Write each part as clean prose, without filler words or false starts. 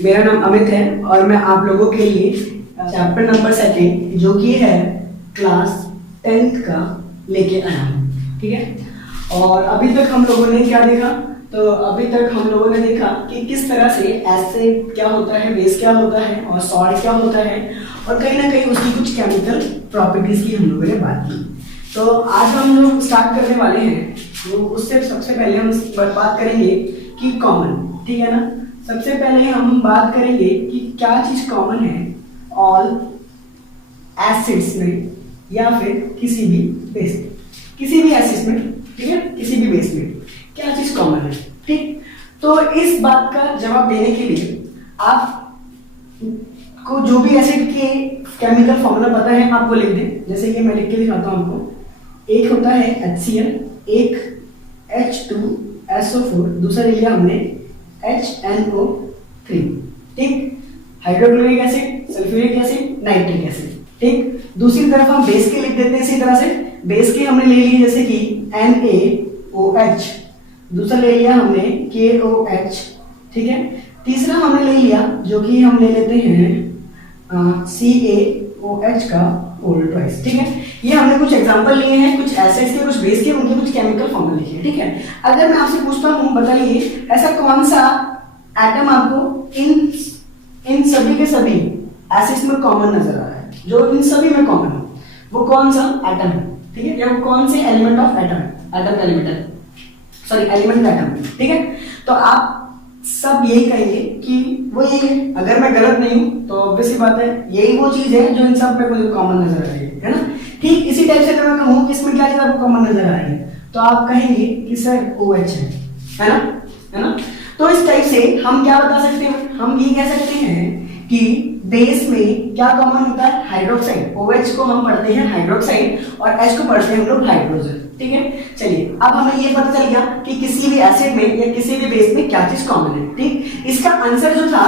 मेरा नाम अमित है और मैं आप लोगों के लिए चैप्टर नंबर 2 जो कि है क्लास 10th का लेके आया हूँ। ठीक है, और अभी तक हम लोगों ने क्या देखा, तो अभी तक हम लोगों ने देखा कि किस तरह से एसिड क्या होता है, बेस क्या होता है और सॉल्ट क्या होता है, और कहीं ना कहीं उसकी कुछ केमिकल प्रॉपर्टीज की हम लोगों ने बात की। तो आज हम लोग स्टार्ट करने वाले हैं, तो उससे सबसे पहले हम बात करेंगे कि कॉमन, ठीक है ना। सबसे पहले हम बात करेंगे कि क्या चीज कॉमन है ऑल एसिड्स में या फिर किसी भी बेस में, किसी भी एसिड्स में, ठीक है, किसी भी बेस में क्या चीज कॉमन है। ठीक, तो इस बात का जवाब देने के लिए आप को जो भी एसिड के केमिकल फॉर्मूला पता है आपको लिख दें। जैसे कि मैं लिख के दिखाता हूं आपको। एक होता है HCl, एक H2SO4, दूसरा ले लिया हमने HNO3। ठीक, hydrochloric acid, sulphuric acid, nitric acid. ठीक, दूसरी तरफ हम बेस के लिख देते हैं इसी तरह से। बेस के हमने ले लिए जैसे कि NaOH, दूसरा ले लिया हमने KOH। ठीक है, तीसरा हमने ले लिया जो कि हम ले लेते हैं CaOH का होल ट्वाइस। ठीक है, ये हमने कुछ एग्जांपल लिए हैं, कुछ एसिड्स के, कुछ बेस के, उनके कुछ केमिकल फॉर्मूले लिखे हैं। ठीक है, अगर मैं आपसे पूछता हूं, बताइए ऐसा कौन सा एटम आपको इन सभी के सभी एसिड्स में कॉमन नजर आ रहा है, जो इन सभी में कॉमन हो, वो कौन सा एटम है। ठीक है, या वो कौन से element of atom, element atom. ठीक है, तो आप सब यही कहेंगे कि वो यही है। अगर मैं गलत नहीं हूं तो ऑब्वियस सी बात है यही वो चीज है जो इन सब में मुझे कॉमन नजर आ रही है ना। ठीक, इसी टाइप से अगर मैं कहूं कि इसमें क्या चीज आपको कॉमन नजर आ रही है, तो आप कहेंगे कि सर OH है ना। तो इस टाइप से हम क्या बता सकते हैं, हम ये कह सकते हैं कि बेस में क्या कॉमन होता है, हाइड्रोक्साइड। OH को हम पढ़ते हैं हाइड्रोक्साइड और H को पढ़ते हैं हम लोग हाइड्रोजन। ठीक है, चलिए अब हमें ये पता चल गया कि किसी भी एसिड में या किसी भी बेस में क्या चीज कॉमन है। ठीक, इसका आंसर जो था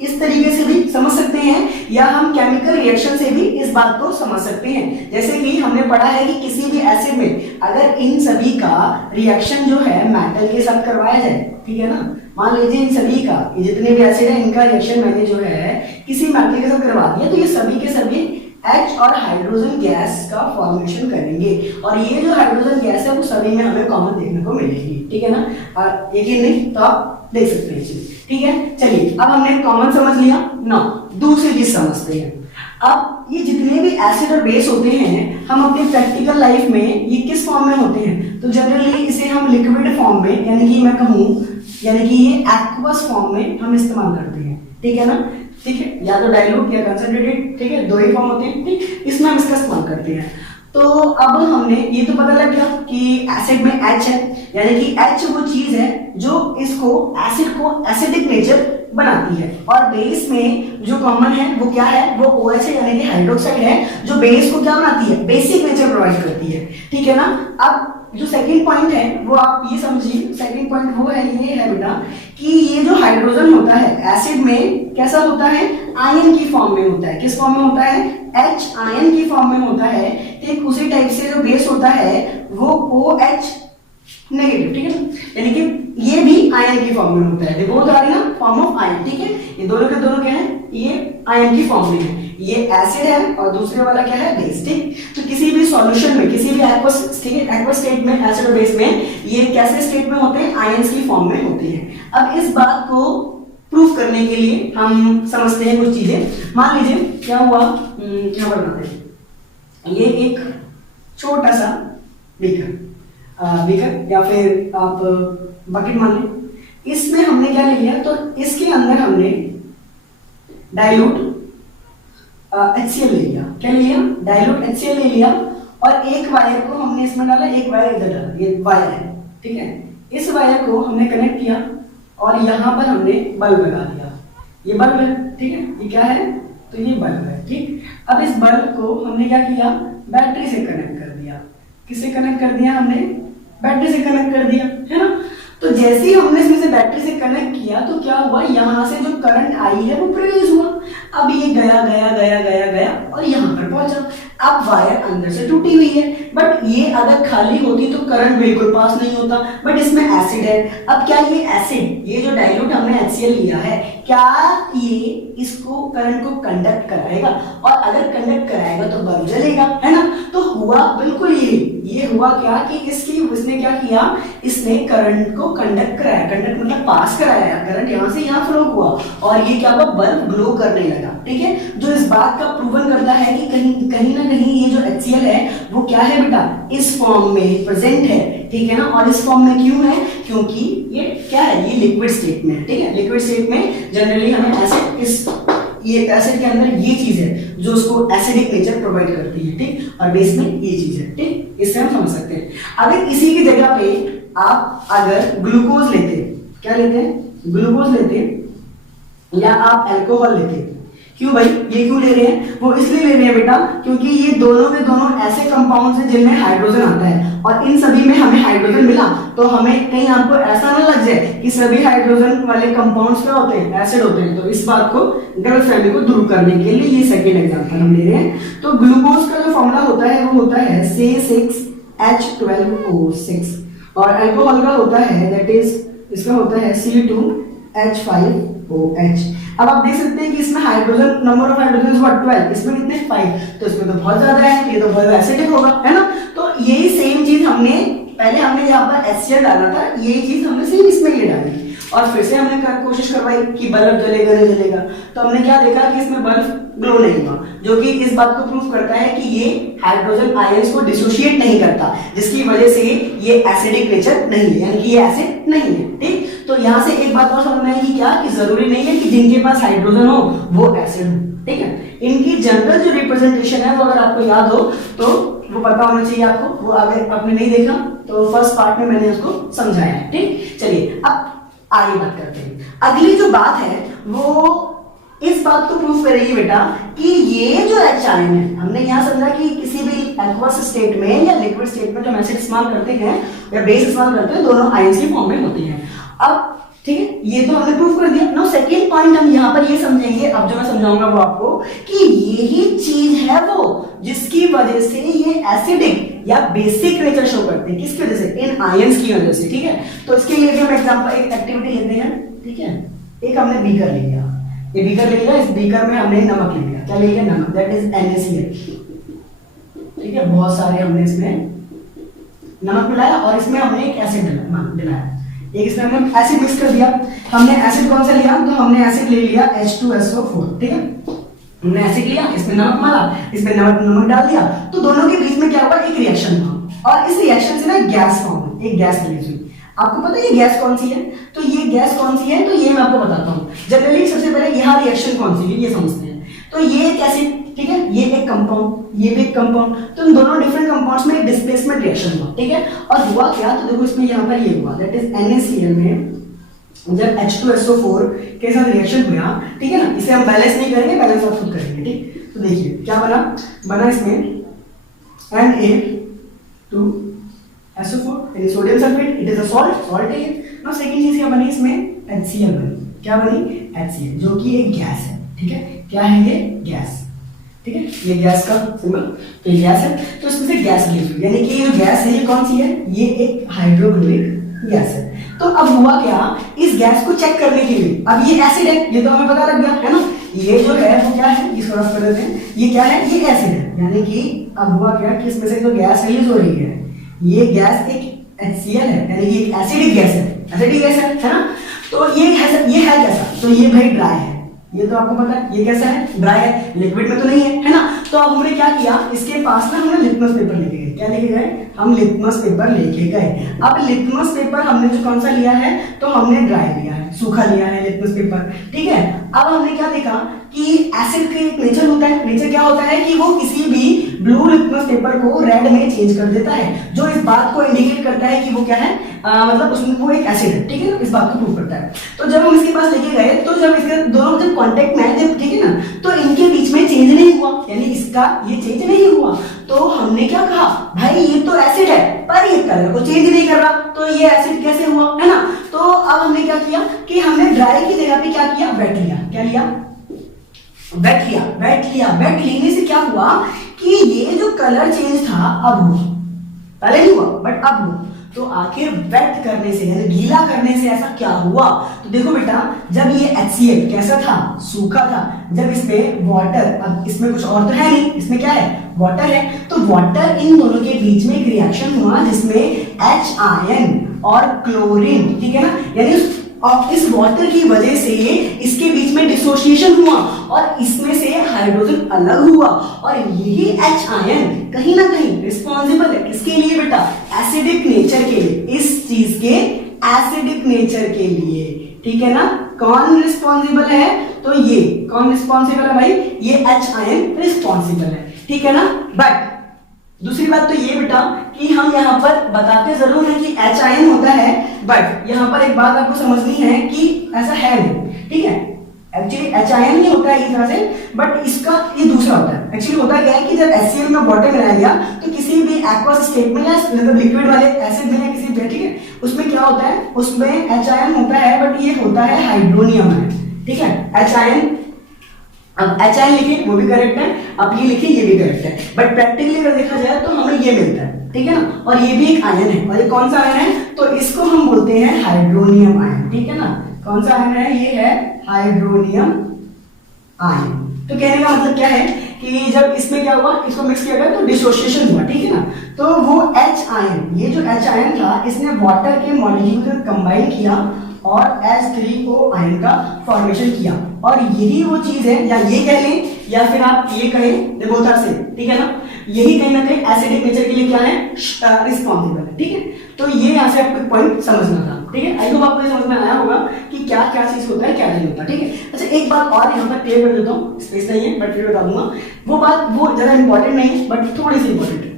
इस तरीके से भी समझ सकते हैं, या हम केमिकल रिएक्शन से भी इस बात को समझ सकते हैं। जैसे कि हमने पढ़ा है कि किसी भी एसिड में अगर इन सभी का रिएक्शन जो है मेटल के साथ करवाया जाए, ठीक है ना, मान लीजिए इन सभी का, ये जितने भी एसिड है इनका रिएक्शन मैंने जो है किसी मेटल के साथ करवा दिया, तो ये सभी के सभी H और हाइड्रोजन गैस का फॉर्मेशन करेंगे, और ये जो हाइड्रोजन गैस है वो सभी में हमें कॉमन देखने को मिलेगी। ठीक है ना, और यकीन नहीं तो आप देख सकते हैं चीज। ठीक है, चलिए अब हमने कॉमन समझ लिया ना, दूसरी चीज समझते हैं। अब ये जितने भी एसिड और बेस होते हैं, हम अपने प्रैक्टिकल लाइफ में ये किस फॉर्म में होते हैं, तो जनरली इसे हम लिक्विड फॉर्म में, यानी कि मैं कहूं यानी कि ये एक्वस फॉर्म में हम इस्तेमाल करते हैं। ठीक है ना, ठीक है, या तो डाइल्यूट या कंसंट्रेटेड, ठीक है, दो ही फॉर्म होते हैं। ठीक, इसमें हम इसका इस्तेमाल करते हैं। तो अब हमने ये तो पता लग गया कि एसिड में H है, यानी कि H वो चीज है जो इसको एसिड को एसिडिक नेचर बनाती है, और बेस में जो कॉमन है वो क्या है, वो OH है, यानी कि हाइड्रोक्साइड है, जो बेस को क्या बनाती है, बेसिक नेचर प्रोवाइड करती है। ठीक है ना, अब जो सेकंड पॉइंट है वो आप ये समझिए, सेकंड पॉइंट वो है, ये है बेटा कि ये जो हाइड्रोजन होता है एसिड में कैसा होता है, आयन की फॉर्म में होता है। किस फॉर्म में होता है, H आयन की फॉर्म में होता है। ठीक, उसी टाइप से जो बेस होता है वो OH नेगेटिव। ठीक है, यानी कि ये भी आयन की फॉर्म में होता है, they both are in form of ion. ठीक है, ये दोनों के दोनों क्या है, ये आयन की फॉर्म में है, ये एसिड है और दूसरे वाला क्या है, बेस। ठीक, तो किसी भी सॉल्यूशन में, किसी भी एक्वस, ठीक है, एक्वस स्टेट में एसिड और बेस में ये कैसे स्टेट में होते हैं, आयंस की फॉर्म में होते हैं। अब इस बात को प्रूफ करने के लिए हम समझते हैं कुछ चीजें। मान लीजिए क्या हुआ, क्या बनाते हैं, ये एक छोटा सा बीकर या फिर आप बकेट मान लें, इसमें हमने क्या ले लिया, तो इसके अंदर हमने डाइल्यूट HCl ले लिया। क्या ले लिया, डाइल्यूट HCl ले लिया, और एक वायर को हमने इसमें डाला, एक वायर इधर डाला, ये वायर है। ठीक है, इस वायर को हमने कनेक्ट किया और यहाँ पर हमने बल्ब लगा दिया। ये बल्ब है, ठीक है, ये क्या है, तो ये बल्ब है। ठीक, अब इस बल्ब को हमने क्या किया, बैटरी से कनेक्ट कर दिया। किससे कनेक्ट कर दिया, हमने बैटरी से कनेक्ट कर दिया, है ना। तो जैसे ही हमने इसमें से बैटरी से कनेक्ट किया तो क्या हुआ, यहाँ से जो करंट आई है वो प्रोड्यूस हुआ। अब ये गया गया गया गया गया और यहाँ पर पहुंचा। अब वायर अंदर से टूटी हुई है, बट ये अगर खाली होती तो करंट बिल्कुल पास नहीं होता, बट इसमें एसिड है। अब क्या ये एसिड, ये जो डाइल्यूट हमने HCl लिया है, क्या ये इसको करंट को कंडक्ट कराएगा? और अगर कंडक्ट कराएगा तो बल्ब जलेगा, है ना। तो हुआ बिल्कुल ये हुआ क्या कि इसने क्या किया, इसने करंट को कंडक्ट कराया, कंडक्ट मतलब पास कराया, करंट यहां से यहां फ्लो हुआ और ये क्या हुआ, बल्ब ग्लो करने लगा। ठीक है, जो इस बात का प्रूवन करता है कि कहीं ना कहीं ये जो HCl है वो क्या है बेटा, इस फॉर्म में प्रेजेंट है। ठीक है ना, और इस फॉर्म में क्यों है, क्योंकि ये क्या है, ये लिक्विड स्टेट में है। ठीक है, लिक्विड स्टेट में जनरली हमें ये एसिड के अंदर ये चीज है जो उसको एसिडिक नेचर प्रोवाइड करती है। ठीक, और बेस में ये चीज है। ठीक, इससे हम समझ सकते हैं। अगर इसी की जगह पे आप अगर ग्लूकोज लेते, क्या लेते हैं, ग्लूकोज लेते या आप अल्कोहल लेते, क्यों भाई, ये क्यों ले रहे हैं, वो इसलिए ले रहे हैं बेटा क्योंकि ये दोनों के दोनों ऐसे कंपाउंड्स हैं जिनमें हाइड्रोजन आता है, और इन सभी में हमें हाइड्रोजन मिला, तो हमें कहीं आपको ऐसा ना लग जाए कि सभी हाइड्रोजन वाले कंपाउंड्स क्या होते हैं, एसिड होते हैं। तो इस बात को, गलतफहमी को दूर करने के लिए ये सेकेंड एग्जांपल हम ले रहे हैं। तो ग्लूकोज का जो फॉर्मूला होता है वो होता है C6H12O6, और अल्कोहल का होता है दैट इज, इसका होता है C2H5OH। अब आप देख सकते हैं कि इसमें हाइड्रोजन, नंबर ऑफ हाइड्रोजन 12, इसमें कितने 5, तो इसमें तो बहुत ज्यादा है, ये तो बहुत एसिडिक होगा, है ना। तो यही सेम चीज हमने पहले यहाँ पर HCl डाला था, यही चीज हमने सेम इसमें ये डाली, और फिर से हमने कोशिश करवाई कि बल्ब जलेगा नहीं जलेगा, तो हमने क्या देखा कि इसमें बल्ब ग्लो नहीं हुआ, जो कि इस बात को प्रूव करता है कि ये हाइड्रोजन आयंस को डिसोशिएट नहीं करता, जिसकी वजह से ये एसिडिक नेचर नहीं है, यानी कि ये एसिड नहीं है। ठीक, तो यहाँ से एक बात और समझ में आएगी क्या, कि जरूरी नहीं है कि जिनके पास हाइड्रोजन हो वो एसिड हो। ठीक है, इनकी जनरल जो रिप्रेजेंटेशन है वो अगर आपको याद हो तो वो पता होना चाहिए आपको, वो आगे आपने नहीं देखा तो फर्स्ट पार्ट में मैंने उसको समझाया है। ठीक, चलिए अब आगे बात करते हैं। अगली जो बात है वो इस बात को प्रूफ करेगी बेटा कि ये जो H आयन है, हमने यहाँ समझा कि किसी भी एक्वस स्टेट में या लिक्विड स्टेट में जो हम एसिड इस्तेमाल करते हैं या बेस इस्तेमाल करते हैं, दोनों आयंस की फॉर्म में होती हैं। अब ठीक है, ये तो हमने प्रूफ कर दिया। नाउ सेकंड पॉइंट हम यहाँ पर ये समझेंगे, अब जो मैं समझाऊंगा वो आपको, कि यही चीज है वो जिसकी वजह से ये एसिडिक या बेसिक नेचर शो करते हैं। किसकी वजह से, इन आयंस की वजह से। ठीक है, तो इसके लिए भी हम एग्जांपल, एक एक्टिविटी लेते हैं। ठीक है, एक हमने बीकर ले लिया, ये बीकर ले लिया, इस बीकर में हमने नमक ले लिया, क्या ले लिया, नमक, दैट इज NaCl। ठीक है, बहुत सारे हमने इसमें नमक मिलाया और इसमें हमने एक एसिड मिलाया, एक इसमें हमने एसिड मिक्स कर दिया। हमने एसिड कौन सा लिया, तो हमने एसिड ले लिया H2SO4। ठीक है, हमने एसिड लिया, इसमें नमक मिला, इसमें नमक डाल दिया, तो दोनों के बीच में क्या हुआ, एक रिएक्शन हुआ, और इस रिएक्शन से ना गैस फॉर्म, एक गैस रिलीज हुई। आपको पता है ये गैस कौन सी है, तो ये गैस कौन सी है, तो ये मैं आपको बताता हूँ। जनरली सबसे पहले यहाँ रिएक्शन कौन सी है ये समझते हैं। तो ये एक एसिड, ठीक है, ये एक कंपाउंड, ये भी एक कंपाउंड, तो इन दोनों डिफरेंट कंपाउंड्स में एक डिस्प्लेसमेंट रिएक्शन हुआ। ठीक है, और हुआ क्या, तो देखो इसमें यहाँ पर ये हुआ, दैट इज NaCl में जब H2SO4 के साथ रिएक्शन हुआ, ठीक है ना, इसे हम बैलेंस नहीं करेंगे, बैलेंस आप खुद करेंगे। ठीक, तो देखिए क्या बना इसमें Na2SO4 यानी sodium sulphate, it is a salt है ये। नाउ सेकंड चीज क्या बनी, इसमें HCl बनी, क्या बनी, HCl, जो कि एक गैस है। ठीक है, क्या है ये, गैस। ठीक है, ये गैस का सिंबल, तो ये गैस है, तो इसमें से गैस रिलीज हुई, यानी कि ये जो गैस है ये कौन सी है, ये एक हाइड्रोक्लोरिक गैस है। तो अब हुआ क्या, इस गैस को चेक करने के लिए, अब ये एसिड है, ये तो हमें पता लग गया है ना, ये जो है वो क्या है, इसको रफ कर देते हैं, ये क्या है, ये एसिड है, यानी कि अब हुआ क्या कि इसमें से जो गैस रिलीज हो रही है, ये गैस एक HCl है, यानी कि एक एसिडिक गैस है, एसिडिक गैस है ना। तो ये है कैसा, तो ये भाई ड्राई है, ये तो आपको पता है, ये कैसा है, ड्राई है, लिक्विड में तो नहीं है ना। तो अब हमने क्या किया, इसके पास ना हमने लिटमस पेपर लेके गए, क्या लेके गए, हम लिटमस पेपर लेके गए। अब लिटमस पेपर हमने जो कौन सा लिया है, तो हमने ड्राई लिया है, सूखा लिया है लिटमस पेपर। ठीक है, अब हमने क्या देखा कि एसिड का एक नेचर होता है, नेचर क्या होता है कि वो किसी भी ब्लू लिटमस पेपर को रेड में चेंज कर देता है, जो इस बात को इंडिकेट करता है कि वो क्या है, मतलब उसमें वो एक एसिड है। ठीक है, इस बात को प्रूव करता है। तो जब हम इसके पास लेके गए, तो जब इसके दोनों जब कांटेक्ट में आए जब, ठीक है ना, तो इनके बीच में चेंज नहीं हुआ, यानी इसका ये चेंज नहीं हुआ। तो हमने क्या कहा, भाई ये तो एसिड है पर ये कलर को चेंज नहीं कर रहा, तो ये एसिड कैसे हुआ, है ना। तो अब हमने क्या किया कि हमने ड्राई की जगह पे क्या किया, वेट लिया, क्या लिया, वेट लेने से क्या हुआ कि ये जो कलर चेंज था अब हुआ, पहले नहीं हुआ बट अब हुआ। तो आखिर वेट करने से यानी गीला करने से ऐसा क्या हुआ? तो देखो बेटा, जब ये HCl कैसा था, सूखा था, जब इसमें वाटर, अब इसमें कुछ और तो है नहीं, इसमें क्या है, वाटर है, तो वाटर इन दोनों के बीच में एक रिएक्शन हुआ जिसमें H आयन और क्लोरीन, ठीक है ना, यानी और इस वाटर की वजह से इसके बीच में डिसोसिएशन हुआ और इसमें से हाइड्रोजन अलग हुआ और यही H आयन कहीं ना कहीं रिस्पॉन्सिबल है किसके लिए बेटा, एसिडिक नेचर के लिए, इस चीज के एसिडिक नेचर के लिए, ठीक है ना। कौन रिस्पॉन्सिबल है? तो ये कौन रिस्पॉन्सिबल है भाई, ये H आयन रिस्पॉन्सिबल है, ठीक है ना। बट दूसरी बात तो ये बेटा कि हम यहाँ पर बताते जरूर हैं कि H आयन होता है, बट यहाँ पर एक बात आपको समझनी है कि ऐसा है नहीं, ठीक है। एक्चुअली H आयन नहीं होता है इस तरह से, बट इसका ये दूसरा होता है। एक्चुअली होता क्या है कि जब HCl में वाटर मिलाया गया तो किसी भी एक्वस स्टेट में या मतलब लिक्विड वाले एसिड में या किसी भी, ठीक है, उसमें क्या होता है, उसमें H आयन होता है बट ये होता है हाइड्रोनियम आयन, ठीक है। H आयन, अब H आयन लिखे वो भी करेक्ट है, अब ये लिखे ये भी करेक्ट है, बट प्रैक्टिकली अगर देखा जाए तो हमें ये मिलता है, ठीक है ना। और ये भी एक आयन है, और ये कौन सा आयन है, तो इसको हम बोलते हैं हाइड्रोनियम आयन, ठीक है ना। कौन सा आयन है, ये है हाइड्रोनियम आयन। तो कहने का मतलब क्या है कि जब इसमें क्या हुआ, इसको मिक्स किया गया तो डिसोसिएशन हुआ, ठीक है ना। तो वो H आयन, ये जो H आयन था इसने वाटर के मॉलिक्यूल को कंबाइन किया और H3O आयन का फॉर्मेशन किया, और यही वो चीज है, या ये कह लें या फिर आप ये कहें बोथ से, ठीक है ना, यही कहीं ना कहीं एसिडिक नेचर के लिए क्या है, रिस्पॉन्सिबल है, ठीक है। तो ये यहाँ से आपको पॉइंट समझना था, ठीक है। आई होप आपको ये समझ में आया होगा कि क्या क्या चीज होता है क्या नहीं होता, ठीक है। अच्छा एक बात और यहाँ पर क्लियर कर देता हूँ, स्पेस नहीं है बट फिर बता दूंगा, वो बात वो ज्यादा इंपॉर्टेंट नहीं है बट थोड़ी सी इंपॉर्टेंट है।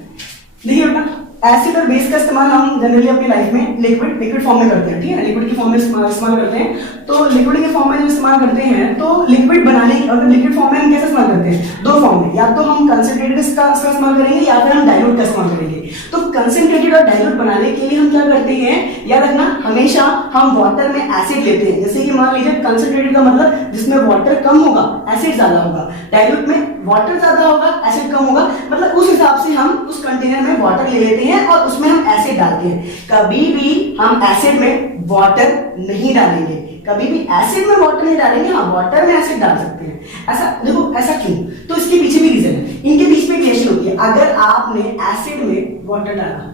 देखिए बेटा, एसिड और बेस का इस्तेमाल हम जनरली अपनी लाइफ में लिक्विड फॉर्म में करते हैं, ठीक है, लिक्विड की फॉर्म में इस्तेमाल करते हैं। तो लिक्विड के फॉर्म में जब इस्तेमाल करते हैं तो लिक्विड बनाने की, अगर लिक्विड फॉर्म में हम कैसे इस्तेमाल करते हैं, दो फॉर्म में, या तो हम कंसंट्रेटेड का इस्तेमाल करेंगे या फिर हम डाइल्यूट का इस्तेमाल करेंगे। तो कंसंट्रेटेड और डाइल्यूट बनाने के लिए हम क्या करते हैं, याद रखना, हमेशा हम वाटर में एसिड लेते हैं। जैसे कि मान लीजिए कंसंट्रेटेड का मतलब जिसमें वाटर कम होगा एसिड ज्यादा होगा, डाइल्यूट में वाटर ज्यादा होगा एसिड कम होगा, मतलब उस हिसाब से हम उस कंटेनर में वाटर ले लेते हैं और उसमें हम एसिड डालते हैं। कभी भी हम एसिड में वाटर नहीं डालेंगे, कभी भी एसिड में वाटर नहीं डालेंगे, हाँ वाटर में एसिड डाल सकते हैं। ऐसा देखो, ऐसा क्यों, तो इसके पीछे भी रीजन है, इनके बीच में रिएक्शन होती है। अगर आपने एसिड में वाटर डाला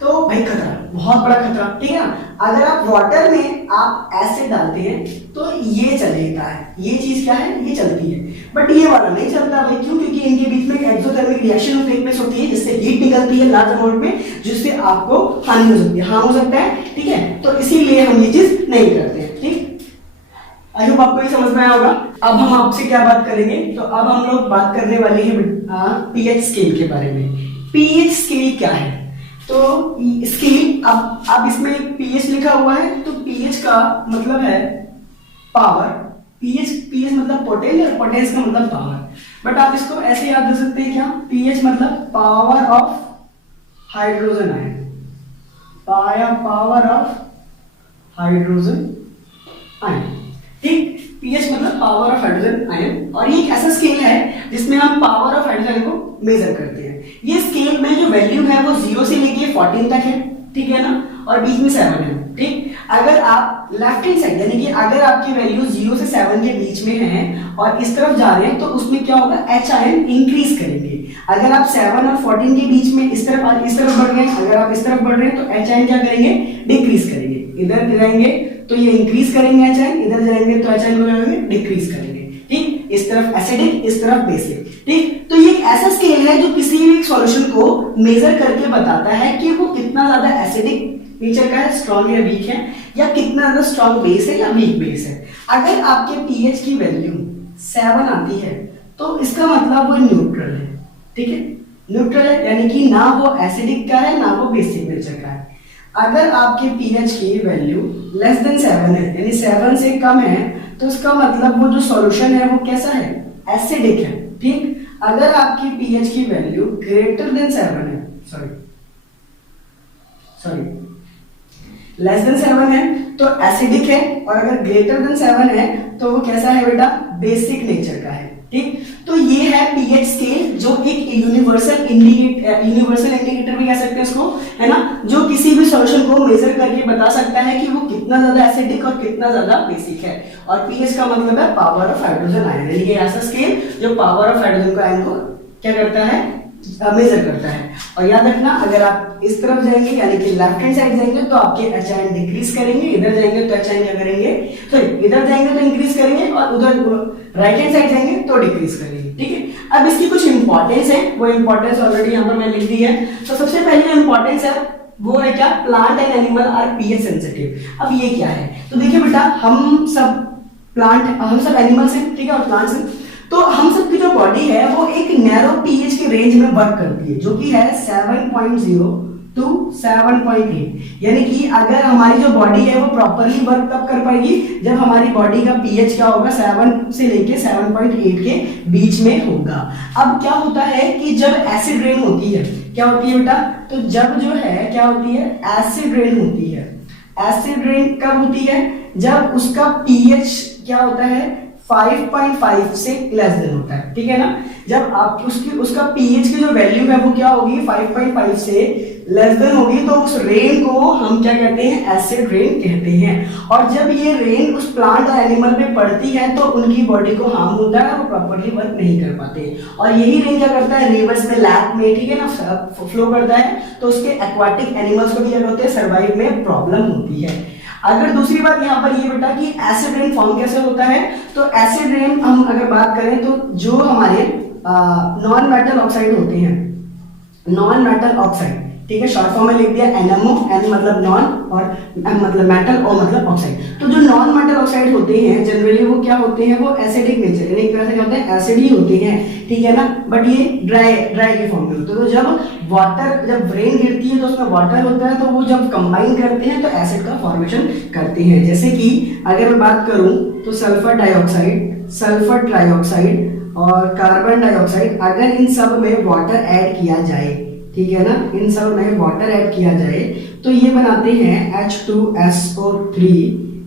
तो भाई खतरा, बहुत बड़ा खतरा, ठीक है ना। अगर आप वाटर में आप एसिड डालते हैं तो ये चलेगा है, ये चीज क्या है, ये चलती है, बट ये वाला नहीं चलता भाई। क्यों? क्योंकि इनके बीच में एक्सोथर्मिक रिएक्शन टेक प्लेस होती है जिससे हीट निकलती है लार्ज अमाउंट में, जिससे आपको हानि हो सकती है, हार्म हो सकता है, ठीक है। तो इसीलिए हम ये चीज नहीं करते हैं, ठीक। आई होप आपको ये समझ में आया होगा। अब हम आपसे क्या बात करेंगे, तो अब हम लोग बात करने वाले हैं पीएच स्केल के बारे में। पीएच स्केल क्या है, तो स्केल, अब इसमें पीएच लिखा हुआ है, तो पीएच का मतलब है पावर, पीएच मतलब पोटेंस और पोटेंस का मतलब पावर, बट आप इसको ऐसे याद कर सकते हैं क्या, पीएच मतलब power of hydrogen ion, power of hydrogen ion, ठीक। पीएच मतलब पावर ऑफ हाइड्रोजन आयन, और ये एक ऐसा स्केल है जिसमें हम पावर ऑफ हाइड्रोजन को मेजर करते हैं। ये स्केल में जो वैल्यू है वो 0 से लेके 14 तक है, ठीक है ना, और बीच में 7 है, ठीक। अगर आप लेफ्ट हैंड साइड यानी कि अगर आपकी वैल्यू 0 से 7 के बीच में है और इस तरफ जा रहे हैं तो उसमें क्या होगा, H आयन इंक्रीज करेंगे। अगर आप 7 और 14 के बीच में इस तरफ बढ़ रहे हैं, अगर आप इस तरफ बढ़ रहे हैं तो H आयन क्या करेंगे, डिक्रीज करेंगे। इधर जाएंगे तो ये इंक्रीज करेंगे H आयन, इधर जाएंगे तो H आयन को करेंगे डिक्रीज करेंगे, ठीक। इस तरफ एसिडिक, इस तरफ बेसिक, ठीक। तो ये एक ऐसा स्केल है जो किसी भी सॉल्यूशन को मेजर करके बताता है कि वो कितना ज्यादा एसिडिक नेचर का है, स्ट्रॉन्ग या वीक है, या कितना ज्यादा स्ट्रॉन्ग बेस है या वीक बेस है। अगर आपके पीएच की वैल्यू 7 आती है तो इसका मतलब वो न्यूट्रल है, ठीक है, न्यूट्रल है, यानी कि ना वो एसिडिक का है ना वो बेसिक नेचर का है। अगर आपके पीएच की वैल्यू लेस देन 7 है, यानी 7 से कम है, तो इसका मतलब वो जो सॉल्यूशन है वो कैसा है, एसिडिक है, ठीक। अगर आपकी पीएच की वैल्यू ग्रेटर देन 7 है, सॉरी लेस देन 7 है तो एसिडिक है, और अगर ग्रेटर देन 7 है तो वो कैसा है बेटा, बेसिक नेचर का है। ठीक, तो ये है पीएच स्केल, जो एक यूनिवर्सल इंडिकेटर भी कह सकते हैं इसको, है ना, जो किसी भी सॉल्यूशन को मेजर करके बता सकता है कि वो कितना ज्यादा एसिडिक और कितना ज्यादा बेसिक है। और पीएच का मतलब है पावर ऑफ हाइड्रोजन आयन, यानी कि ऐसा स्केल जो पावर ऑफ हाइड्रोजन को आयन को क्या करता है, मेजर करता है। और याद रखना, अगर आप इस तरफ जाएंगे यानी कि लेफ्ट हैंड साइड जाएंगे तो आपके एच आयन डिक्रीज करेंगे, इधर जाएंगे तो एच आयन क्या करेंगे, तो इधर जाएंगे तो इंक्रीज करेंगे, और उधर राइट हैंड साइड जाएंगे तो डिक्रीज करेंगे। ठीक है, अब इसकी कुछ इंपॉर्टेंस है, वो इंपॉर्टेंस ऑलरेडी यहाँ पर मैंने लिख दी है। तो सबसे पहले जो इंपॉर्टेंस है वो है क्या, plant and animal are pH sensitive. अब ये क्या है, तो देखिए बेटा, हम सब एनिमल्स हैं, ठीक है, और प्लांट्स हैं, तो हम सबकी जो बॉडी है वो एक नैरो पीएच के रेंज में वर्क करती है, जो कि है 7.0 टू 7.8। यानी कि अगर हमारी जो बॉडी है वो प्रॉपरली वर्क तब कर पाएगी जब हमारी बॉडी का पीएच क्या होगा, 7 से लेके 7.8 के बीच में होगा। अब क्या होता है कि जब एसिड रेन होती है, क्या होती है बेटा, तो जब जो है क्या होती है, एसिड रेन होती है। एसिड रेन कब होती है, जब उसका पीएच क्या होता है, 5.5 से लेस देन होता है। ठीक है ना, जब आप उसका पीएच की जो वैल्यू है वो क्या होगी, 5.5 से लेस देन होगी, तो उस रेन को हम क्या कहते हैं, एसिड रेन कहते हैं। और जब ये रेन उस प्लांट और एनिमल पे पड़ती है तो उनकी बॉडी को हार्म होता है, वो प्रॉपर्ली वर्क नहीं कर पाते। और यही रेन क्या करता है, रिवर्स में, लैक में, ठीक है ना, फ्लो करता है, तो उसके एक्वाटिक एनिमल्स को भी क्या होते हैं, सर्वाइव में प्रॉब्लम होती है। अगर दूसरी बात यहाँ पर ये बेटा कि एसिड रेन फॉर्म कैसे होता है, तो एसिड रेन हम अगर बात करें तो जो हमारे नॉन मेटल ऑक्साइड होते हैं, नॉन मेटल ऑक्साइड, ठीक है, शॉर्ट फॉर्म में लिख दिया NMO, N मतलब नॉन और M मतलब मेटल, O मतलब ऑक्साइड। तो जो नॉन मेटल ऑक्साइड होते हैं जनरली वो क्या होते हैं, वो एसिडिक नेचर, यानी एक तरह से क्या होते हैं, एसिड ही होते हैं, ठीक है ना, बट ये ड्राई के फॉर्म में होते हैं। तो जब रेन गिरती है तो उसमें वाटर होता है, तो वो जब कंबाइन करते हैं तो एसिड का फॉर्मेशन करते हैं। जैसे कि अगर मैं बात करूं तो सल्फर डाइऑक्साइड, सल्फर ट्राइऑक्साइड और कार्बन डाइऑक्साइड, अगर इन सब में वाटर ऐड किया जाए, ठीक है ना, इन सब में वाटर ऐड किया जाए तो ये बनाते हैं H2SO3,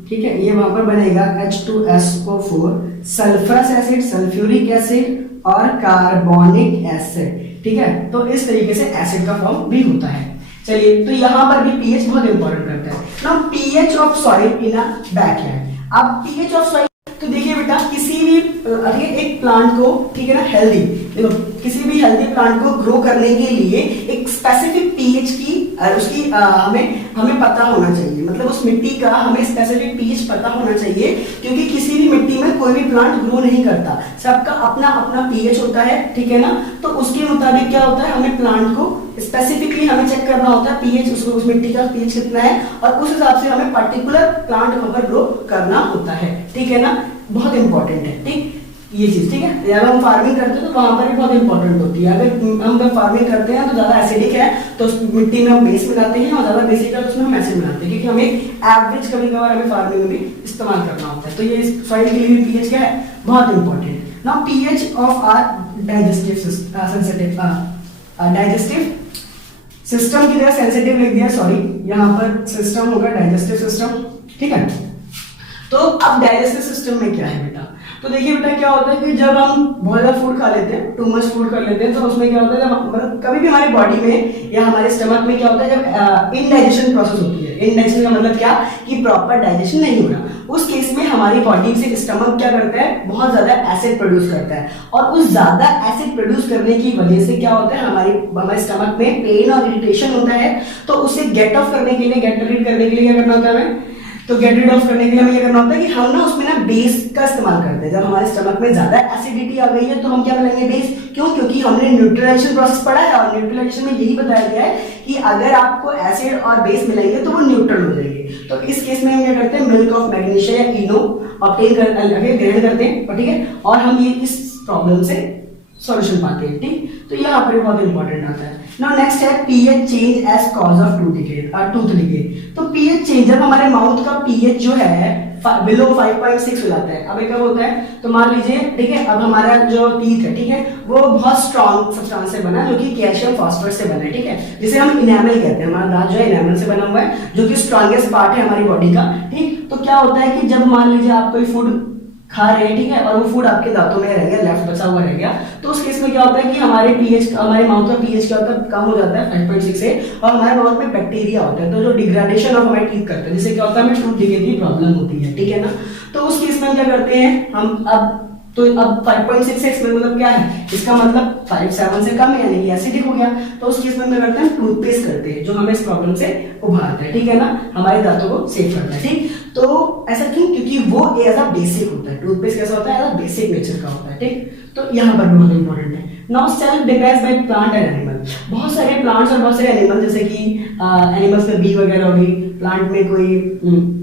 ठीक है, ये वहां पर बनेगा H2SO4, sulphurous acid, sulphuric acid और कार्बोनिक एसिड। ठीक है, तो इस तरीके से एसिड का फॉर्म भी होता है। चलिए, तो यहाँ पर भी पीएच बहुत इंपॉर्टेंट करता है ना, pH of soil in a backyard. अब पीएच ऑफ सॉइल, तो देखिए बेटा, किसी भी एक प्लांट को, ठीक है ना, हेल्दी, देखो किसी भी हेल्दी प्लांट को ग्रो करने के लिए एक स्पेसिफिक पीएच की उसकी हमें पता होना चाहिए, मतलब उस मिट्टी का हमें स्पेसिफिक पीएच पता होना चाहिए, क्योंकि किसी भी मिट्टी में कोई भी प्लांट ग्रो नहीं करता, सबका अपना अपना पीएच होता है, ठीक है ना। तो उसके मुताबिक क्या होता है, हमें प्लांट को स्पेसिफिकली हमें चेक करना होता है पीएच, उस मिट्टी का पीएच कितना है, और उस हिसाब से हमें पर्टिकुलर प्लांट वहां पर ग्रो करना होता है, ठीक है ना, बहुत इंपॉर्टेंट है। ठीक, ये चीज, ठीक है, जब हम फार्मिंग करते हैं तो वहां पर भी बहुत इंपॉर्टेंट होती है। अगर हम जब फार्मिंग करते हैं तो ज्यादा एसिडिक है तो उस मिट्टी में हम बेस मिलाते हैं, और ज्यादा बेसिक है तो उसमें हम एसिड मिलाते हैं, क्योंकि हमें एवरेज कभी कभार हमें फार्मिंग में भी इस्तेमाल करना होता है। तो ये सॉइल के लिए पीएच क्या है, बहुत important. Now pH of our digestive system की जगह सेंसिटिव लिख दिया, सॉरी, यहाँ पर सिस्टम होगा डाइजेस्टिव सिस्टम, ठीक है। तो अब डाइजेस्टिव सिस्टम में क्या है बेटा, तो देखिए बेटा क्या होता है कि जब हम बहुत ज्यादा फूड खा लेते हैं, टू मच फूड कर लेते हैं, तो उसमें क्या होता है, जब मतलब कभी भी हमारी बॉडी में या हमारे स्टमक में क्या होता है, जब इनडाइजेशन प्रोसेस होती है, इनडाइजेशन का मतलब क्या, कि प्रॉपर डाइजेशन नहीं हो रहा, उस केस में हमारी बॉडी से स्टमक क्या करता है, बहुत ज्यादा एसिड प्रोड्यूस करता है, और उस ज्यादा एसिड प्रोड्यूस करने की वजह से क्या होता है, हमारे स्टमक में पेन और इरिटेशन होता है। तो उसे गेट ऑफ करने के लिए, गेट रीड करने के लिए क्या करना होता है हमें, तो गेट रिड ऑफ करने के लिए हमें क्या करना होता है कि हम ना उसमें ना बेस का इस्तेमाल करते हैं। जब हमारे स्टमक में ज्यादा एसिडिटी आ गई है तो हम क्या करेंगे, बेस। क्यों, क्योंकि हमने न्यूट्रलाइजेशन प्रोसेस पढ़ा है, और न्यूट्रलाइजेशन में यही बताया गया है कि अगर आपको एसिड और बेस मिलेंगे तो वो न्यूट्रल हो जाएंगे। तो इस केस में हम क्या करते हैं, मिल्क ऑफ मैग्नीशिया या इनो ऑब्टेन ग्रहण करते हैं, ठीक है, और हम ये इस प्रॉब्लम से सॉल्यूशन पाते हैं। ठीक, तो यहाँ पर बहुत इंपॉर्टेंट आता है। नाउ नेक्स्ट है pH change as cause of tooth decay. तो पीएच चेंज, जब हमारे माउथ का पीएच जो है बिलो 5.6 हो जाता है। अब ये कब होता है, तो मान लीजिए ठीक है, अब हमारा जो टीथ है ठीक है वो बहुत स्ट्रॉन्ग सब्सटेंस से बना है, जो कि कैल्शियम फास्फोरस से बना है, ठीक है, जिसे हम इनेमल कहते हैं। हमारा दांत जो है इनेमल से बना हुआ है, जो कि स्ट्रॉन्गेस्ट पार्ट है हमारी बॉडी का, ठीक। तो क्या होता है कि जब मान लीजिए आप कोई फूड खा रहे हैं ठीक है, और वो फूड आपके दांतों में रह गया, लेफ्ट बचा हुआ रह गया, तो उस केस में क्या होता है कि हमारे पीएच, हमारे माउथ का पीएच क्या होता है, कम हो जाता है 5.6 से, और हमारे माउथ में बैक्टीरिया होता है, तो जो डिग्रेडेशन ऑफ हमारे टीथ करता है, जिससे क्या होता है हमें टूथ डिके की प्रॉब्लम होती है, ठीक है ना। तो उस केस में क्या करते हैं हम, अब 5.6 में मतलब क्या है, इसका मतलब 5.7 से कम है, यानी एसिडिक हो गया। तो उस केस में क्या करते हैं, टूथपेस्ट करते हैं, जो हमें इस प्रॉब्लम से उभारता है, ठीक है ना, हमारे दांतों को सेफ करता है, ठीक। तो ऐसा क्यों, क्योंकि वो एज अ बेसिक होता है, टूथपेस्ट कैसा होता है, एज अ बेसिक नेचर का होता है, ठीक। तो यहाँ पर बहुत इंपॉर्टेंट है। Now self defined by plant and animal. बहुत सारे प्लांट्स और बहुत सारे एनिमल, जैसे कि एनिमल्स में बी वगैरह हो गई, प्लांट में कोई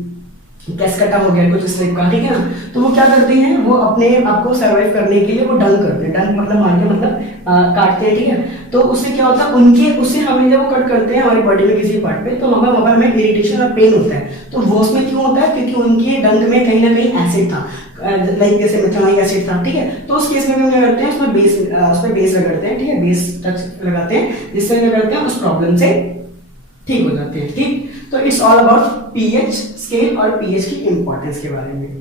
कैसकटा हो गया, कुछ इस टाइप का, ठीक है ना। तो वो क्या करते हैं, वो अपने आप को सर्वाइव करने के लिए वो डंक करते हैं, डंक मतलब मार के मतलब काटते हैं, ठीक है। तो उससे क्या होता है, उनके उससे हमें जब वो कट करते हैं हमारी बॉडी में किसी पार्ट पे, तो वहां पर हमें इरिटेशन और पेन होता है। तो वो उसमें क्यों होता है, क्योंकि उनके डंक में कहीं ना कहीं एसिड था, लाइक जैसे मिथाइल एसिड था, ठीक है। तो उस केस में भी क्या करते हैं, उसमें बेस रगड़ते हैं, ठीक है, बेस टच लगाते हैं, जिससे क्या करते हैं उस प्रॉब्लम से ठीक हो जाते हैं, ठीक। तो it's all about pH scale और पीएच की इंपॉर्टेंस के बारे में।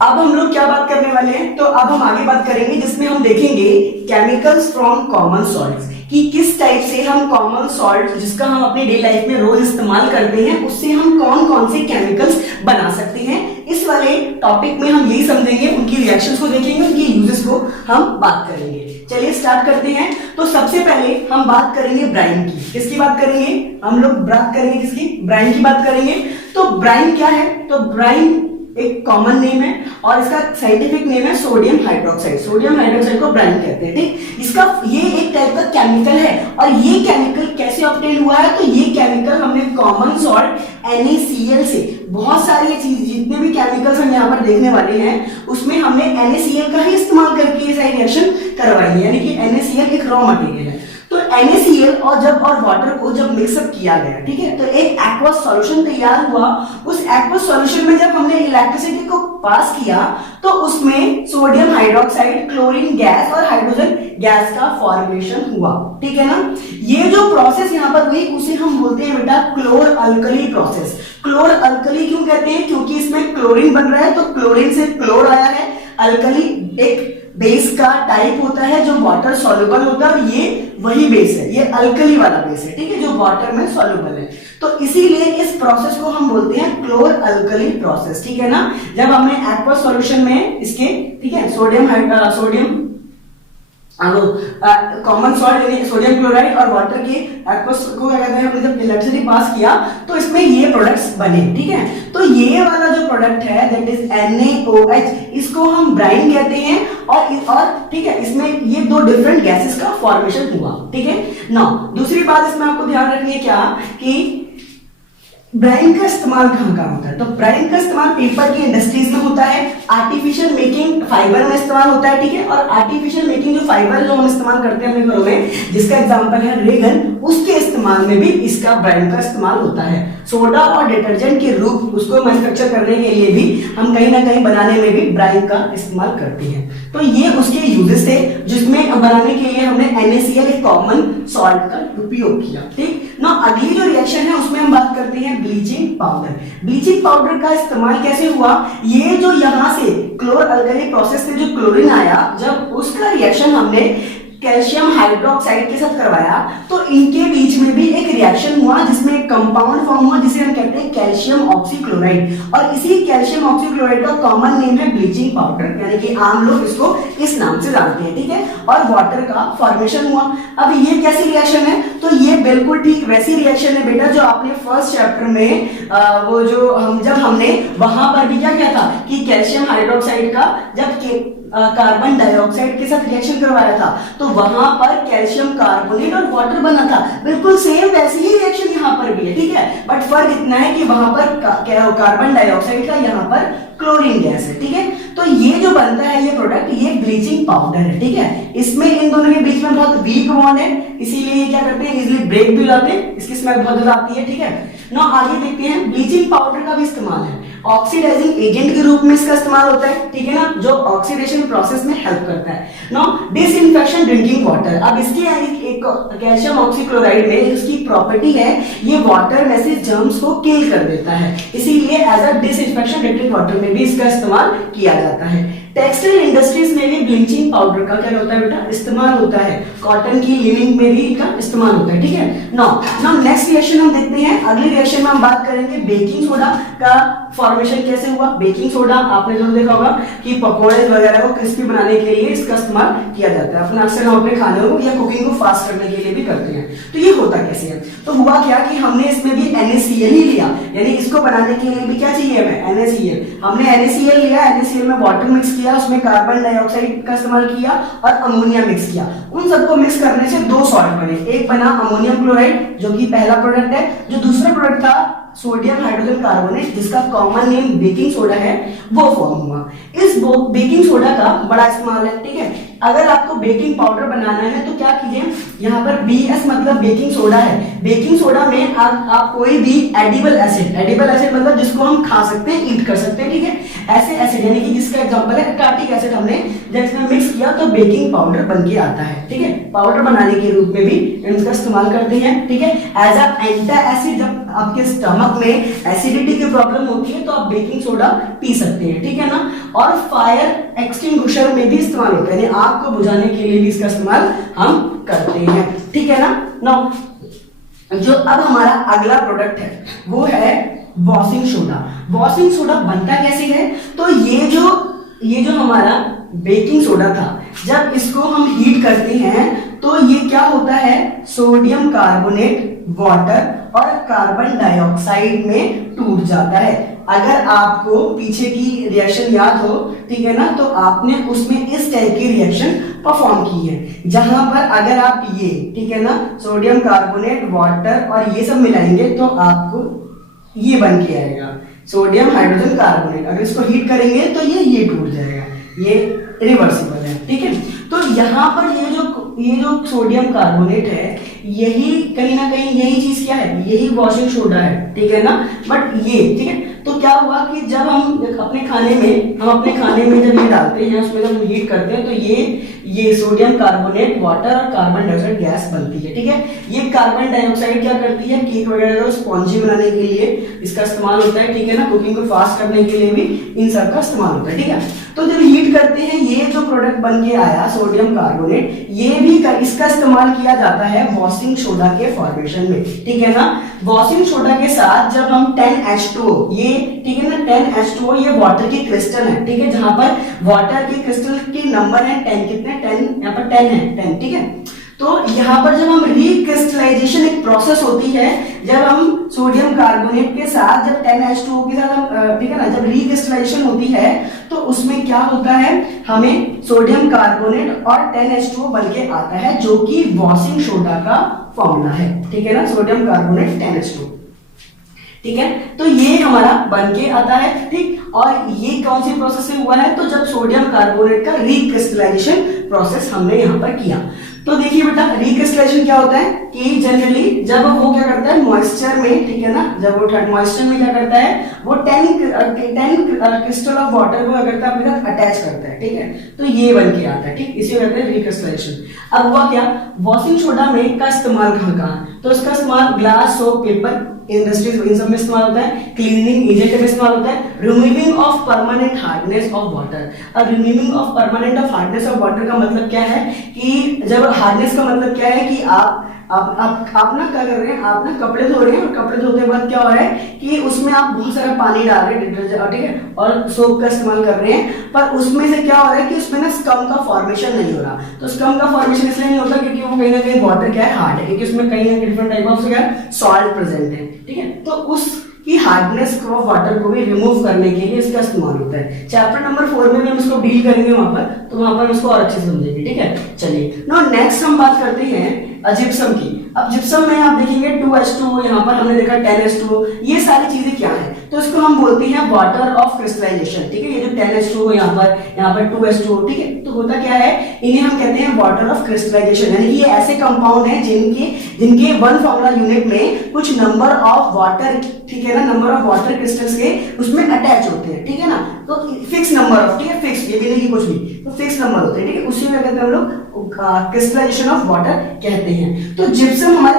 अब हम लोग क्या बात करने वाले हैं, तो अब हम आगे बात करेंगे जिसमें हम देखेंगे केमिकल्स फ्रॉम कॉमन सॉल्ट्स, कि किस टाइप से हम कॉमन सॉल्ट जिसका हम अपनी डेली लाइफ में रोज इस्तेमाल करते हैं, उससे हम कौन कौन से केमिकल्स बना सकते हैं। इस वाले टॉपिक में हम यही समझेंगे, उनकी रिएक्शंस को देखेंगे, उनकी यूजेस को हम बात करेंगे। चलिए स्टार्ट करते हैं। तो सबसे पहले हम बात करेंगे ब्राइन की। किसकी बात करेंगे, हम लोग बात करेंगे किसकी, ब्राइन की बात करेंगे। तो ब्राइन क्या है, तो ब्राइन एक कॉमन नेम है और इसका साइंटिफिक नेम है सोडियम हाइड्रोक्साइड। सोडियम हाइड्रोक्साइड को ब्राइन कहते हैं, ठीक। इसका ये एक टाइप का केमिकल है, और ये केमिकल कैसे ऑब्टेन हुआ है, तो ये केमिकल हमने कॉमन सॉल्ट NaCl से, बहुत सारी चीज जितने भी केमिकल्स हम यहाँ पर देखने वाले हैं उसमें हमने NaCl का ही इस्तेमाल करके ये सारी रिएक्शन करवाई है, यानी कि NaCl एक रॉ मटेरियल है। तो NaCl और वाटर को जब मिक्सअप किया गया, ठीक है, तो एक एक्वस सॉल्यूशन तैयार हुआ। उस एक्वस सॉल्यूशन में जब हमने इलेक्ट्रिसिटी को पास किया तो उसमें सोडियम हाइड्रोक्साइड, क्लोरीन गैस और हाइड्रोजन गैस का फॉर्मेशन हुआ, ठीक है ना। ये जो प्रोसेस यहाँ पर हुई उसे हम बोलते हैं बेटा क्लोर अल्कली प्रोसेस। क्लोर अल्कली क्यों कहते हैं, क्योंकि इसमें क्लोरीन बन रहा है, तो क्लोरीन से क्लोर आया है। अल्कली एक बेस का टाइप होता है जो वाटर सॉल्युबल होता है, और ये वही बेस है, ये अल्कली वाला बेस है, ठीक है, जो वाटर में सॉल्युबल है। तो इसीलिए इस प्रोसेस को हम बोलते हैं क्लोर अल्कली प्रोसेस, ठीक है ना। जब हमने एक्वस सॉल्यूशन में इसके, ठीक है, सोडियम कॉमन सॉल्ट यानी सोडियम क्लोराइड और वाटर के एक्वस को क्या कहते हैं, हमने जब इलेक्ट्रिसिटी पास किया तो इसमें ये प्रोडक्ट्स बने, ठीक है। तो ये वाला जो प्रोडक्ट है दैट इज NaOH, इसको हम ब्राइन कहते हैं, और ठीक है, इसमें ये दो डिफरेंट गैसेस का फॉर्मेशन हुआ, ठीक है ना। दूसरी बात इसमें आपको ध्यान रखनी है क्या, कि ब्राइन का इस्तेमाल कहाँ कहाँ होता है, तो ब्राइन का इस्तेमाल पेपर की इंडस्ट्रीज में होता है, आर्टिफिशियल मेकिंग फाइबर में इस्तेमाल होता है, ठीक है। और आर्टिफिशियल मेकिंग जो फाइबर जो हम इस्तेमाल करते हैं अपने घरों में, जिसका एग्जांपल है रेगन, उसके इस्तेमाल में भी इसका ब्राइन का इस्तेमाल होता है। सोडा और डिटर्जेंट के रूप उसको मैन्युफैक्चर करने के लिए भी हम कहीं ना कहीं बनाने में भी ब्राइन का इस्तेमाल करते हैं। तो ये उसके यूजेस थे, जिसमें बनाने के लिए हमने NaCl एक कॉमन सॉल्ट का उपयोग किया, ठीक ना। अगली जो रिएक्शन है उसमें हम बात करते हैं ब्लीचिंग पाउडर। ब्लीचिंग पाउडर का इस्तेमाल कैसे हुआ, ये जो यहां से क्लोर अल्कली प्रोसेस से जो क्लोरीन आया, जब उसका रिएक्शन हमने कैल्शियम हाइड्रोक्साइड के साथ करवाया तो इनके बीच में भी एक रिएक्शन हुआ, जिसमें एक कंपाउंड फॉर्म हुआ जिसे हम कहते हैं कैल्शियम ऑक्सीक्लोराइड, और इसी कैल्शियम ऑक्सीक्लोराइड का कॉमन नेम है ब्लीचिंग पाउडर, यानी कि आम लोग इसको इस नाम से जानते हैं, ठीक है। और वाटर का फॉर्मेशन हुआ। अब ये कैसी रिएक्शन है, तो ये बिल्कुल ठीक वैसी रिएक्शन है बेटा जो आपने फर्स्ट चैप्टर में वो जो जब हमने वहां पर भी क्या किया था कि कैल्शियम हाइड्रोक्साइड का जब कार्बन डाइऑक्साइड के साथ रिएक्शन करवाया था तो वहां पर कैल्शियम कार्बोनेट और वाटर बना था। बिल्कुल सेम वैसी ही रिएक्शन यहाँ पर भी है, ठीक है, बट फर्क इतना है कि वहां पर कार्बन डाइऑक्साइड का, यहाँ पर क्लोरीन गैस है, ठीक है। तो ये जो बनता है ये प्रोडक्ट, ये ब्लीचिंग पाउडर है, ठीक है। इसमें इन दोनों के बीच में बहुत वीक बॉन्ड है, इसीलिए ये क्या करते हैं, इजीली ब्रेक भी हो जाते हैं, इसकी स्मेल बहुत ज्यादा आती है, ठीक है ना। आगे देखते हैं ब्लीचिंग पाउडर का भी इस्तेमाल है। ऑक्सीडाइजिंग एजेंट के रूप में इसका इस्तेमाल होता है, ठीक है ना, जो ऑक्सीडेशन प्रोसेस में हेल्प करता है। नाउ डिसइंफेक्शन ड्रिंकिंग वाटर, अब इसकी एक कैल्शियम ऑक्सीक्लोराइड में इसकी प्रॉपर्टी है, ये वाटर में से जर्म्स को किल कर देता है, इसीलिए as a disinfection drinking water में भी इसका इस्तेमाल किया जाता है। टेक्सटाइल इंडस्ट्रीज में भी ब्लीचिंग पाउडर का क्या होता है बेटा, इस्तेमाल होता है, कॉटन की लिनिंग में भी इसका इस्तेमाल होता है, ठीक है। नाउ नेक्स्ट रिएक्शन हम देखते हैं, अगली रिएक्शन में हम बात करेंगे बेकिंग सोडा का फॉर्मेशन कैसे हुआ। बेकिंग सोडा आपने जरूर देखा होगा कि पकौड़े वगैरह को क्रिस्पी बनाने के लिए इसका इस्तेमाल किया जाता है, अपने अक्सर हम अपने खाने को या कुकिंग को फास्ट करने के लिए भी करते हैं। तो ये होता कैसे है, तो हुआ क्या कि हमने इसमें भी NaCl ही लिया, यानी इसको बनाने के लिए भी क्या चाहिए हमें, NaCl। हमने NaCl लिया, NaCl में वाटर मिक्स किया, उसमें कार्बन डाइऑक्साइड का इस्तेमाल किया और अमोनिया मिक्स किया। उन सबको मिक्स करने से दो सॉल्ट बने, एक बना अमोनियम क्लोराइड जो कि पहला प्रोडक्ट है, जो दूसरा प्रोडक्ट था सोडियम हाइड्रोजन कार्बोनेट जिसका कॉमन नेम बेकिंग सोडा है, वो फॉर्म हुआ। इस बेकिंग सोडा का बड़ा इस्तेमाल है, ठीक है। अगर आपको बेकिंग पाउडर बनाना है तो क्या कीजिए, यहाँ पर BS मतलब बेकिंग सोडा है, बेकिंग सोडा में आप कोई भी एडिबल एसिड मतलब जिसको हम खा सकते हैं, ईट कर सकते हैं, ठीक है, ऐसे एसिड, यानी कि जिसका एग्जांपल है कार्टिक एसिड, हमने जब इसमें मिक्स किया तो बेकिंग पाउडर बन के आता है, ठीक है। पाउडर बनाने के रूप में भी इसका इस्तेमाल करते हैं, ठीक है। एज अ एंटासिड, जब आपके स्टमक में एसिडिटी की प्रॉब्लम होती है तो आप बेकिंग सोडा पी सकते हैं, ठीक है ना। और फायर एक्सटिंग्विशर में भी इस्तेमाल होता है, यानी आग को बुझाने के लिए भी इसका इस्तेमाल हम करते हैं, ठीक है ना। नाउ जो अब हमारा अगला प्रोडक्ट है वो है वॉशिंग सोडा। वॉशिंग सोडा बनता कैसे है, तो ये जो हमारा बेकिंग सोडा था, जब इसको हम हीट करते हैं तो ये क्या होता है, सोडियम कार्बोनेट वाटर और कार्बन डाइऑक्साइड में टूट जाता है। अगर आपको पीछे की रिएक्शन याद हो, ठीक है ना, तो आपने उसमें इस टाइप की रिएक्शन परफॉर्म की है, जहां पर अगर आप ये, ठीक है ना, सोडियम कार्बोनेट वाटर और ये सब मिलाएंगे तो आपको ये बन के आएगा सोडियम हाइड्रोजन कार्बोनेट। अगर इसको हीट करेंगे तो ये टूट जाएगा, ये रिवर्सिबल है, ठीक है। तो यहाँ पर ये जो सोडियम कार्बोनेट है, यही कहीं ना कहीं यही चीज क्या है, यही वॉशिंग सोडा है, ठीक है ना। बट ये, ठीक है, तो क्या हुआ कि जब हम अपने खाने में जब ये डालते हैं, उसमें जब हीट करते हैं तो ये सोडियम कार्बोनेट वाटर और कार्बन डाइऑक्साइड गैस बनती है, ठीक है। ये कार्बन डाइऑक्साइड क्या करती है, केक वगैरह को स्पॉन्जी बनाने के लिए इसका इस्तेमाल होता है, ठीक है ना, कुकिंग को फास्ट करने के लिए भी इन सब का इस्तेमाल होता है, ठीक है। तो जब हीट करते हैं, ये जो प्रोडक्ट बन के आया सोडियम कार्बोनेट, ये भी इसका इस्तेमाल किया जाता है वॉशिंग सोडा के फॉर्मेशन में, ठीक है ना। वॉशिंग सोडा के साथ जब हम 10H2O, ये ठीक है ना, 10H2O ये वाटर की क्रिस्टल है, ठीक है, जहां पर वाटर के क्रिस्टल के नंबर है 10, कितने 10, यहाँ पर 10 है, 10, ठीक है। तो यहाँ पर जब हम रिक्रिस्टलाइजेशन एक प्रोसेस होती है, जब हम सोडियम कार्बोनेट के साथ जब 10H2O के साथ हम, ठीक है ना, जब रिक्रिस्टलाइजेशन होती है तो उसमें क्या होता है, हमें सोडियम कार्बोनेट और 10H2O बन के आता है, जो कि वॉशिंग सोडा का फॉर्मूला है, ठीक है ना, सोडियम कार्बोनेट 10H2O, ठीक है। तो ये हमारा बन के आता है, ठीक। और ये कौन सी प्रोसेस से हुआ है, तो जब सोडियम कार्बोनेट का रिक्रिस्टलाइजेशन प्रोसेस हमने यहाँ पर किया। तो देखिए बेटा, रिक्रिस्टलाइजेशन क्या होता है कि जनरली जब वो क्या करता है मॉइस्चर में, ठीक है ना, जब वो मॉइस्चर में क्या करता है, वो 10 क्रिस्टल ऑफ वाटर को क्या करता है, अपने साथ अटैच करता है, ठीक है। तो ये बन के आता है, ठीक, इसी को कहते हैं रिक्रिस्टलाइजेशन। अब हुआ क्या, वॉशिंग सोडा में का इस्तेमाल कहाँ, तो इसका इस्तेमाल ग्लास, सोप, पेपर इंडस्ट्रीज, इन सब में इस्तेमाल होता है, क्लीनिंग एजेंट में इस्तेमाल होता है, removing of permanent hardness of water. अब removing of permanent of hardness of water का मतलब क्या है कि जब हार्डनेस का मतलब क्या है कि आप ना क्या कर रहे हैं, आप ना कपड़े धो रहे हैं और कपड़े धोते के बाद क्या हो रहा है कि उसमें आप बहुत सारा पानी डाल रहे हैं, डिटर्जेंट, ठीक है, और सोप का इस्तेमाल कर रहे हैं, पर उसमें से क्या हो रहा है कि उसमें ना स्कम का फॉर्मेशन नहीं हो रहा। तो स्कम का फॉर्मेशन इसलिए नहीं होता क्योंकि वो कहीं ना कहीं वाटर क्या है, हार्ड है, क्योंकि उसमें कहीं ना कहीं different type of salt present है, ठीक है। तो उसकी हार्डनेस ऑफ वाटर को भी रिमूव करने के लिए इसका इस्तेमाल होता है। चैप्टर नंबर 4 में हम इसको डील करेंगे वहां पर, तो वहां पर इसको और अच्छे से समझेंगे, ठीक है। चलिए नाउ नेक्स्ट हम बात करते हैं जिप्सम की। अब जिप्सम में आप देखेंगे 2H2O, यहाँ पर हमने देखा 10H2O, ये सारी चीजें क्या है, तो इसको हम बोलते हैं वाटर ऑफ क्रिस्टलाइजेशन, ठीक है। ये जो 10H2O यहाँ पर 2H2O, ठीक है, तो होता क्या है, इन्हें हम कहते हैं वाटर ऑफ क्रिस्टलाइजेशन, यानी ये ऐसे कंपाउंड हैं जिनके 1 फॉर्मूला यूनिट में कुछ नंबर ऑफ वाटर ठीक है ना, नंबर ऑफ वाटर क्रिस्टल्स के उसमें अटैच होते हैं, ठीक है ना। तो फिक्स नंबर ऑफ, ठीक है, फिक्स, ये भी नहीं कि कुछ भी, तो फिक्स नंबर होते हैं, ठीक है, उसी में कहते हैं हम लोग क्रिस्टलाइजेशन ऑफ वाटर कहते हैं। तो जिप्सम हमारे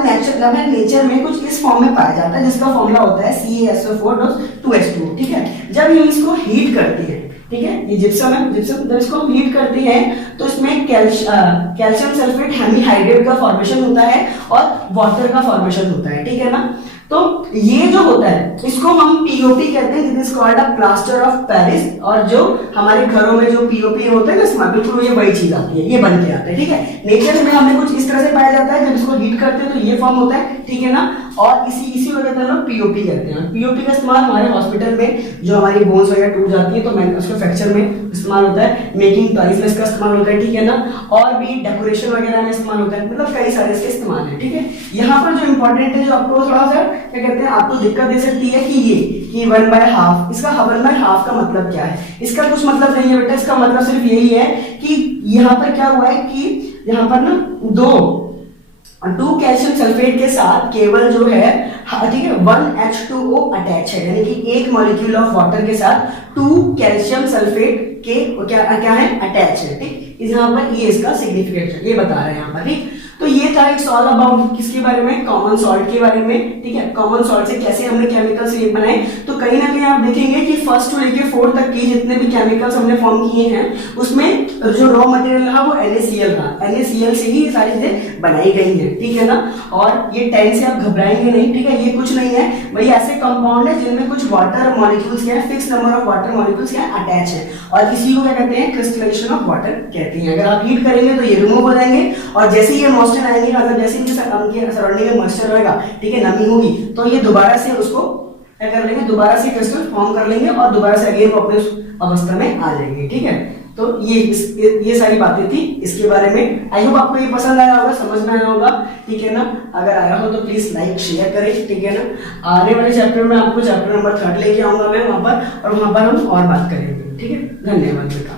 नेचर में कुछ इस फॉर्म में पाया जाता है, जिसका फॉर्मूला होता है CaSO4+2H2O, ठीक है। जब हम इसको हीट करते हैं, ठीक है, ये जिप्सम है, जिप्सम जब इसको हम हीट करते हैं तो इसमें कैल्शियम सल्फेट हेमीहाइड्रेट का फॉर्मेशन होता है और वाटर का फॉर्मेशन होता है, ठीक है ना। तो ये जो होता है इसको हम पीओपी कहते हैं, this is called a plaster of Paris. और जो हमारे घरों में जो पीओपी होता है ना, इसमें बिल्कुल ये वही चीज आती है, ये बन के आता है, ठीक है। नेचर में हमें कुछ इस तरह से पाया जाता है, जब इसको हीट करते हैं तो ये फॉर्म होता है, ठीक है ना। और इसी को कहते हैं हम लोग पीओपी कहते हैं। पीओपी का इस्तेमाल हमारे हॉस्पिटल में जो हमारी बोन्स वगैरह टूट जाती है तो मैं उसको फ्रैक्चर में इस्तेमाल होता है, मेकिंग टॉयज में इसका इस्तेमाल होता है, ठीक है ना। और भी डेकोरेशन वगैरह में इस्तेमाल होता है, मतलब कई सारे इसके इस्तेमाल है, ठीक है। यहाँ पर जो इंपॉर्टेंट है, जो आपको थोड़ा सा क्या कहते हैं, आपको दिक्कत दे सकती है कि ये कि 1/2, इसका 1/2 का मतलब क्या है? इसका कुछ मतलब नहीं है बेटा, इसका मतलब सिर्फ यही है कि यहाँ पर क्या हुआ है कि यहाँ पर ना टू कैल्शियम सल्फेट के साथ केवल जो है, ठीक है, 1H2O अटैच है, यानी कि एक मॉलिक्यूल ऑफ वाटर के साथ 2 कैल्शियम सल्फेट के क्या है, अटैच है, ठीक। यहाँ पर ये इसका सिग्निफिकेंस है, ये बता रहे हैं यहाँ पर, ठीक। तो ये था इट्स ऑल अबाउट किसके बारे में, कॉमन सॉल्ट के बारे में, ठीक है। कॉमन सॉल्ट से कैसे हमने केमिकल्स ये बनाए, तो कहीं ना कहीं आप देखेंगे कि फर्स्ट टू लेके 4 तक की जितने भी केमिकल्स हमने फॉर्म किए हैं उसमें जो रॉ मटेरियल रहा वो NaCl था, NaCl से ही ये सारी चीजें बनाई गई हैं, ठीक है ना। और ये 10 से आप घबराएंगे नहीं, ठीक है, ये कुछ नहीं है भाई, ऐसे कंपाउंड है जिनमें कुछ वाटर मॉलिक्यूल्स क्या है, fix number of water molecules क्या अटैच है, और इसी को क्या कहते हैं, क्रिस्टलाइजेशन ऑफ वाटर कहते हैं। अगर आप हीट करेंगे तो ये रिमूव हो जाएंगे, और जैसे ये मॉइस्चर आएंगे, मतलब जैसे इनके सराउंडिंग में मॉइस्चर होगा, ठीक है, नमी होगी, तो ये दोबारा से उसको क्या कर लेंगे, दोबारा से क्रिस्टल फॉर्म कर लेंगे और दोबारा से अगेन वो अपने अवस्था में आ जाएंगे, ठीक है। तो ये सारी बातें थी इसके बारे में। आई होप आपको ये पसंद आया होगा, समझ में आया होगा, ठीक है ना। अगर आया हो तो प्लीज लाइक शेयर करें, ठीक है ना। आने वाले चैप्टर में आपको चैप्टर नंबर 3 लेके आऊंगा मैं वहां पर, और वहां पर हम और बात करेंगे, ठीक है। धन्यवाद।